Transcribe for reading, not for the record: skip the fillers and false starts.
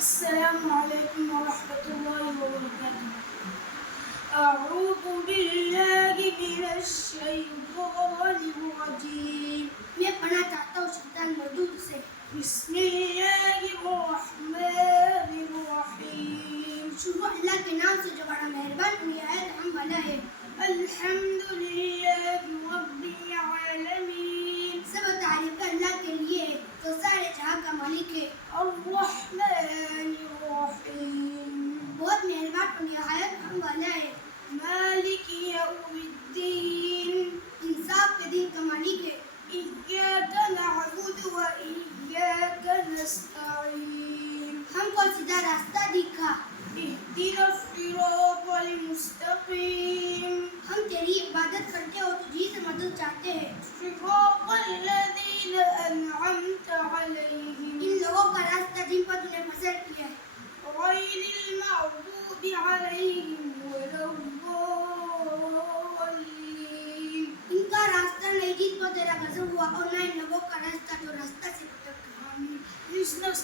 السلام عليكم ورحمة الله وبركاته. أعوذ بالله من الشيطان الرجيم. میں پناہ چاہتا ہوں شیطان مردود سے. بسم الله الرحمن الرحيم. شروع اللہ کے نام سے جو بڑا مہربان نہایت رحم والا ہے. الحمد لله رب العالمين. سب تعریف اللہ کے لیے ہے جو سارے جہاں کا مالک ہے. الرحمن الرحيم. بہت مہربان اور نہایت رحم والا ہے. مالك يوم الدين. انصاف کے دن کا مالک ہے. إياك نعبد وإياك نستعين. ہم کو سیدھا راستہ دکھا. اهدنا الصراط المستقيم. ہم تیری عبادت کرتے ہو تجھی سے مدد چاہتے ہیں. صراط الذين أنعمت عليهم ان لوگوں کا راستہ جن پر تو نے فضل کیا ہے. غير المغضوب عليهم ولا الضالين. ان کا راستہ نہیں جن پر تیرا غضب ہوا اور نہ ان لوگوں کا راستہ جو راستہ سے بھٹک گئے. Listeners,